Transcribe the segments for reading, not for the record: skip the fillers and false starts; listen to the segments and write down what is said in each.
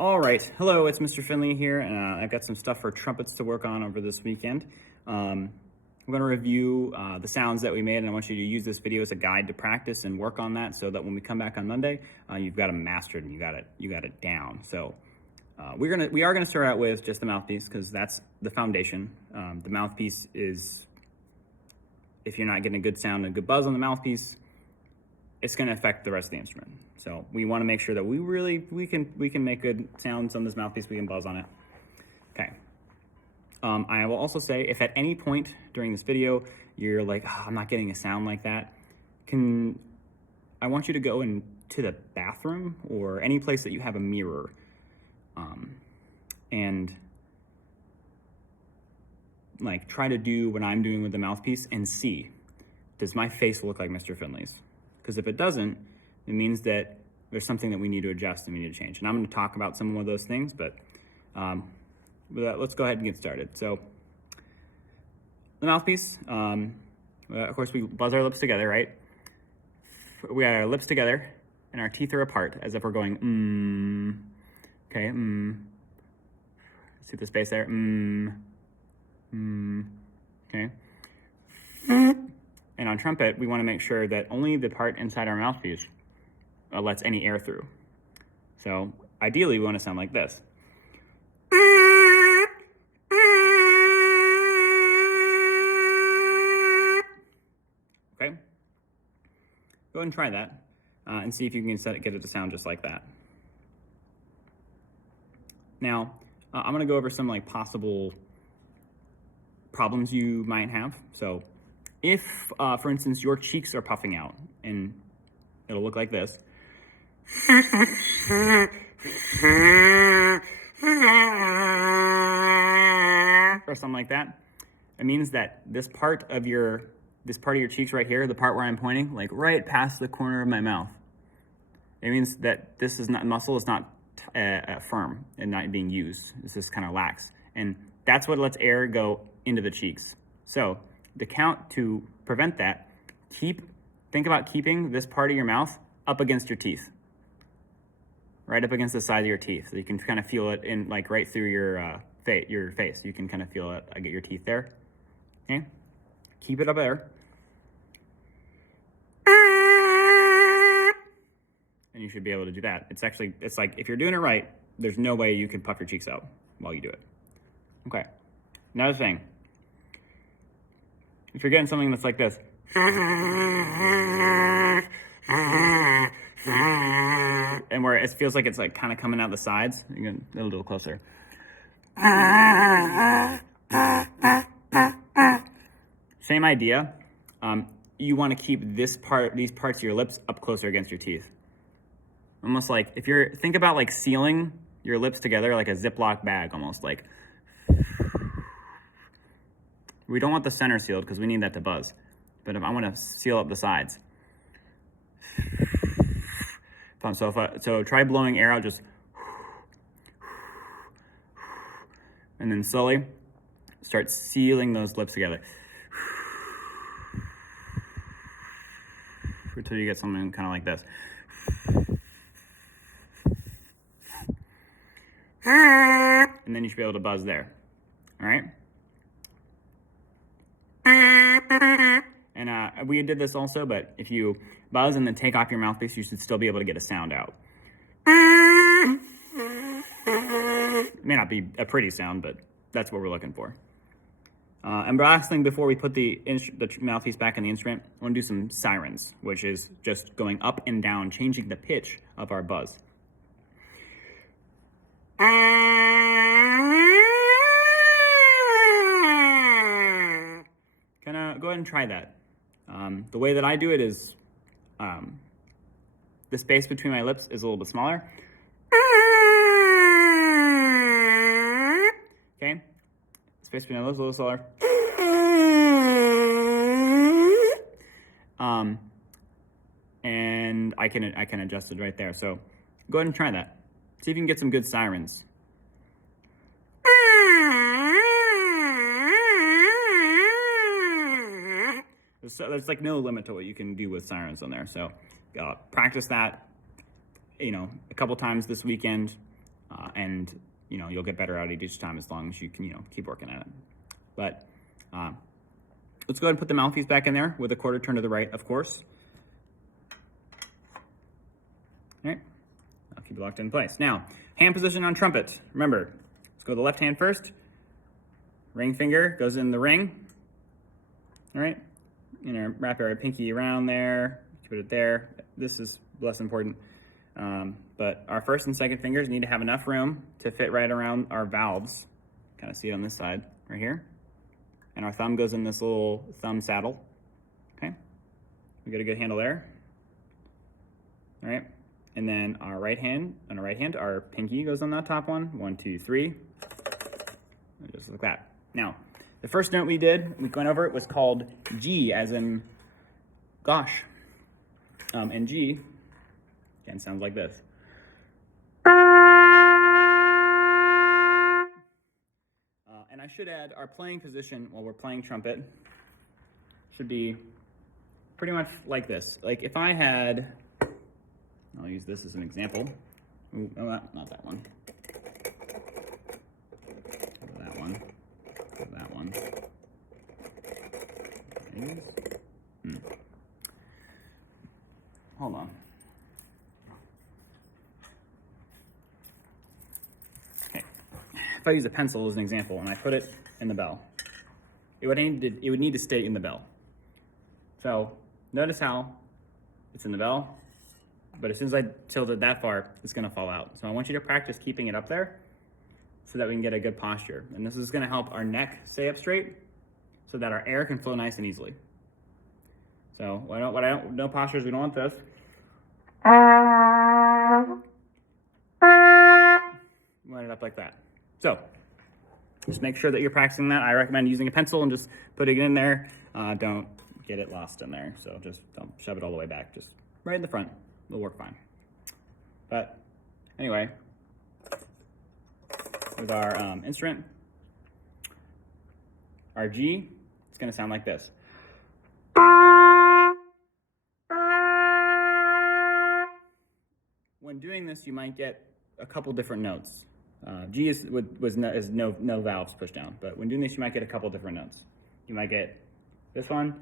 All right, hello, it's Mr. Finley here, and I've got some stuff for trumpets to work on over this weekend. I'm going to review the sounds that we made, and I want you to use this video as a guide to practice and work on that, so that when we come back on Monday, you've got them mastered and you got it down. So we are gonna start out with just the mouthpiece because that's the foundation. The mouthpiece is, if you're not getting a good sound and a good buzz on the mouthpiece, it's going to affect the rest of the instrument. So we want to make sure that we can make good sounds on this mouthpiece. We can buzz on it. Okay. I will also say, if at any point during this video you're like, oh, I'm not getting a sound like that, I want you to go into the bathroom or any place that you have a mirror, and like try to do what I'm doing with the mouthpiece and see, does my face look like Mr. Finley's? Because if it doesn't, it means that there's something that we need to adjust and we need to change. And I'm going to talk about some of those things, but let's go ahead and get started. So the mouthpiece, of course, we buzz our lips together, right? We have our lips together and our teeth are apart, as if we're going, okay, see the space there, okay. And on trumpet, we want to make sure that only the part inside our mouthpiece lets any air through. So ideally, we want to sound like this. Okay? Go ahead and try that and see if you can get it to sound just like that. Now, I'm going to go over some like possible problems you might have. So if, for instance, your cheeks are puffing out, and it'll look like this, or something like that, it means that this part of your cheeks right here, the part where I'm pointing, like right past the corner of my mouth, it means that this muscle is not firm and not being used. It's just kind of lax, and that's what lets air go into the cheeks. So the count to prevent that, think about keeping this part of your mouth up against your teeth, right up against the side of your teeth, so you can kind of feel it in like right through your face. You can kind of feel it. I get your teeth there. Okay, keep it up there, and you should be able to do that. It's like if you're doing it right, there's no way you can puff your cheeks out while you do it. Okay, another thing. If you're getting something that's like this, and where it feels like it's like kind of coming out the sides, you can a little closer. Same idea. You want to keep these parts of your lips up closer against your teeth. Almost like think about like sealing your lips together like a Ziploc bag, almost like. We don't want the center sealed because we need that to buzz. But I want to seal up the sides. So try blowing air out, just, and then slowly start sealing those lips together until you get something kind of like this. And then you should be able to buzz there. All right? And we did this also, but if you buzz and then take off your mouthpiece, you should still be able to get a sound out. It may not be a pretty sound, but that's what we're looking for. And last thing before we put the mouthpiece back in the instrument, I want to do some sirens, which is just going up and down, changing the pitch of our buzz. Go ahead and try that. The way that I do it is the space between my lips is a little bit smaller. Okay, space between my lips is a little smaller. And I can adjust it right there. So go ahead and try that. See if you can get some good sirens. There's like no limit to what you can do with sirens on there. So practice that, a couple times this weekend. and you'll get better at it each time as long as you can keep working at it. But let's go ahead and put the mouthpiece back in there with a quarter turn to the right, of course. All right, I'll keep it locked in place. Now, hand position on trumpet. Remember, let's go to the left hand first. Ring finger goes in the ring. All right, wrap our pinky around there, put it there. This is less important. But our first and second fingers need to have enough room to fit right around our valves. Kind of see it on this side right here. And our thumb goes in this little thumb saddle. Okay, we get a good handle there. All right, and then on our right hand, our pinky goes on that top one. 1, 2, 3. Just like that. Now, the first note we went over it, was called G, as in gosh. And G, again, sounds like this. And I should add, our playing position while we're playing trumpet should be pretty much like this. Like if I had, I'll use this as an example. Ooh, no, not that one. That one. That one. Hold on. Okay. If I use a pencil as an example and I put it in the bell, it would need to stay in the bell. So notice how it's in the bell, but as soon as I tilt it that far, it's going to fall out. So I want you to practice keeping it up there so that we can get a good posture. And this is going to help our neck stay up straight so that our air can flow nice and easily. So no postures, we don't want this. We want it up like that. So just make sure that you're practicing that. I recommend using a pencil and just putting it in there. Don't get it lost in there. So just don't shove it all the way back. Just right in the front. It'll work fine. But anyway, with our instrument, our G, it's going to sound like this. When doing this, you might get a couple different notes. G is no valves pushed down, but when doing this, you might get a couple different notes. You might get this one,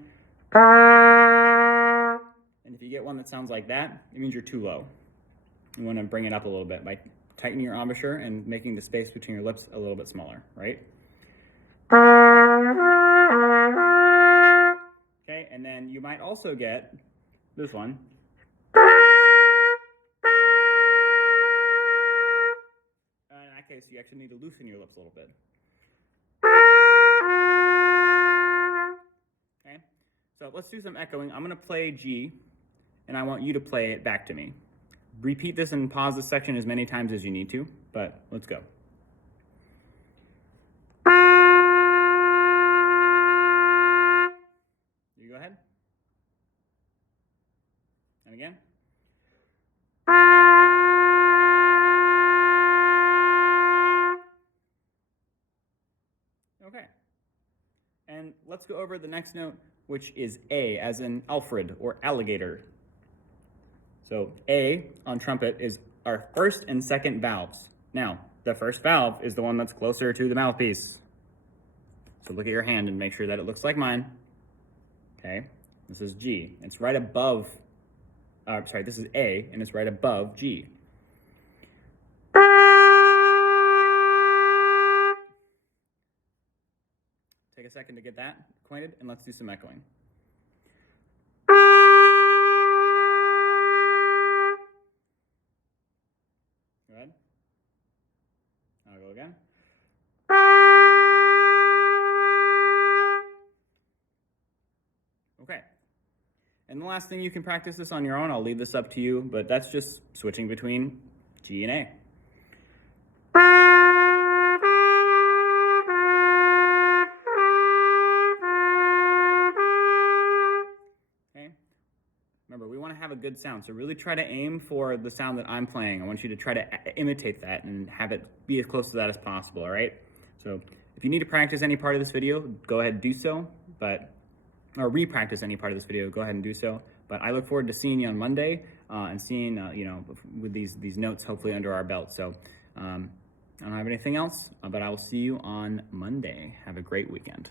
and if you get one that sounds like that, it means you're too low. You want to bring it up a little bit by tightening your embouchure and making the space between your lips a little bit smaller, right? Okay, and then you might also get this one. In that case, you actually need to loosen your lips a little bit. Okay, so let's do some echoing. I'm going to play G, and I want you to play it back to me. Repeat this and pause this section as many times as you need to, but let's go. You go ahead. And again. Okay. And let's go over the next note, which is A, as in Alfred or alligator. So A on trumpet is our first and second valves. Now, the first valve is the one that's closer to the mouthpiece. So look at your hand and make sure that it looks like mine. Okay, this is G. It's right above, this is A, and it's right above G. Take a second to get that acquainted, and let's do some echoing. Go ahead. I'll go again. Okay. And the last thing, you can practice this on your own. I'll leave this up to you, but that's just switching between G and A. Remember, we want to have a good sound, so really try to aim for the sound that I'm playing. I want you to try to imitate that and have it be as close to that as possible, all right? So if you need to practice any part of this video, go ahead and do so, or re-practice any part of this video, go ahead and do so. But I look forward to seeing you on Monday and seeing, with these notes hopefully under our belt. So I don't have anything else, but I will see you on Monday. Have a great weekend.